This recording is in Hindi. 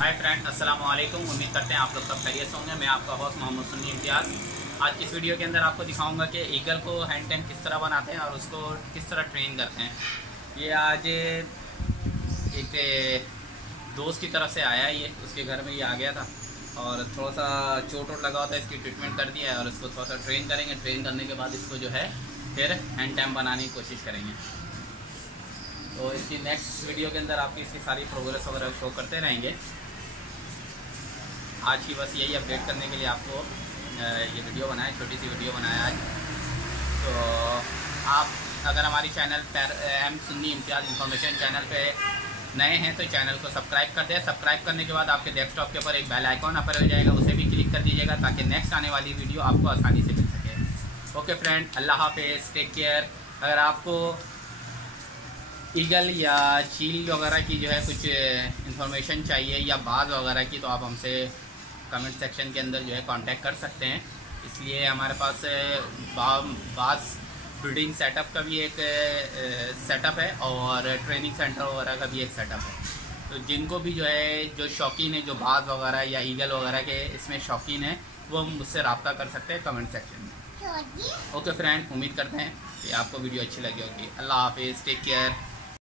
हाय फ्रेंड, अस्सलाम वालेकुम। उम्मीद करते हैं आप लोग सब खैरियत होंगे। मैं आपका होस्ट मोहम्मद सुन्नी इम्तियाज़। आज की इस वीडियो के अंदर आपको दिखाऊंगा कि ईगल को हैंड टैम किस तरह बनाते हैं और उसको किस तरह ट्रेन करते हैं। ये आज एक दोस्त की तरफ से आया है, ये उसके घर में ये आ गया था और थोड़ा सा चोट वोट लगा होता है, इसकी ट्रीटमेंट कर दिया है और इसको थोड़ा सा ट्रेन करेंगे। ट्रेन करने के बाद इसको जो है फिर हैंड टैम बनाने की कोशिश करेंगे। तो इसकी नेक्स्ट वीडियो के अंदर आपकी इसकी सारी प्रोग्रेस वगैरह शो करते रहेंगे। आज की बस यही अपडेट करने के लिए आपको ये वीडियो बनाया, छोटी सी वीडियो बनाया आज। तो आप अगर हमारी चैनल एम सुन्नी इम्तियाज़ इन्फॉर्मेशन चैनल पे नए हैं तो चैनल को सब्सक्राइब कर दें। सब्सक्राइब करने के बाद आपके डेस्कटॉप के ऊपर एक बेल आइकॉन अपर हो जाएगा, उसे भी क्लिक कर दीजिएगा ताकि नेक्स्ट आने वाली वीडियो आपको आसानी से मिल सके। ओके फ्रेंड, अल्लाह हाफिज़, टेक केयर। अगर आपको ईगल या चील वगैरह की जो है कुछ इन्फॉर्मेशन चाहिए या बाज वगैरह की, तो आप हमसे कमेंट सेक्शन के अंदर जो है कांटेक्ट कर सकते हैं। इसलिए हमारे पास बाज ब्रीडिंग सेटअप का भी एक सेटअप है और ट्रेनिंग सेंटर वगैरह का भी एक सेटअप है। तो जिनको भी जो है जो शौकीन है, जो बाज वगैरह या ईगल वगैरह के इसमें शौकीन है, वो मुझसे रब्ता कर सकते हैं कमेंट सेक्शन में। ओके फ्रेंड, उम्मीद करते हैं कि आपको वीडियो अच्छी लगी होगी। अल्लाह हाफिज़, टेक केयर।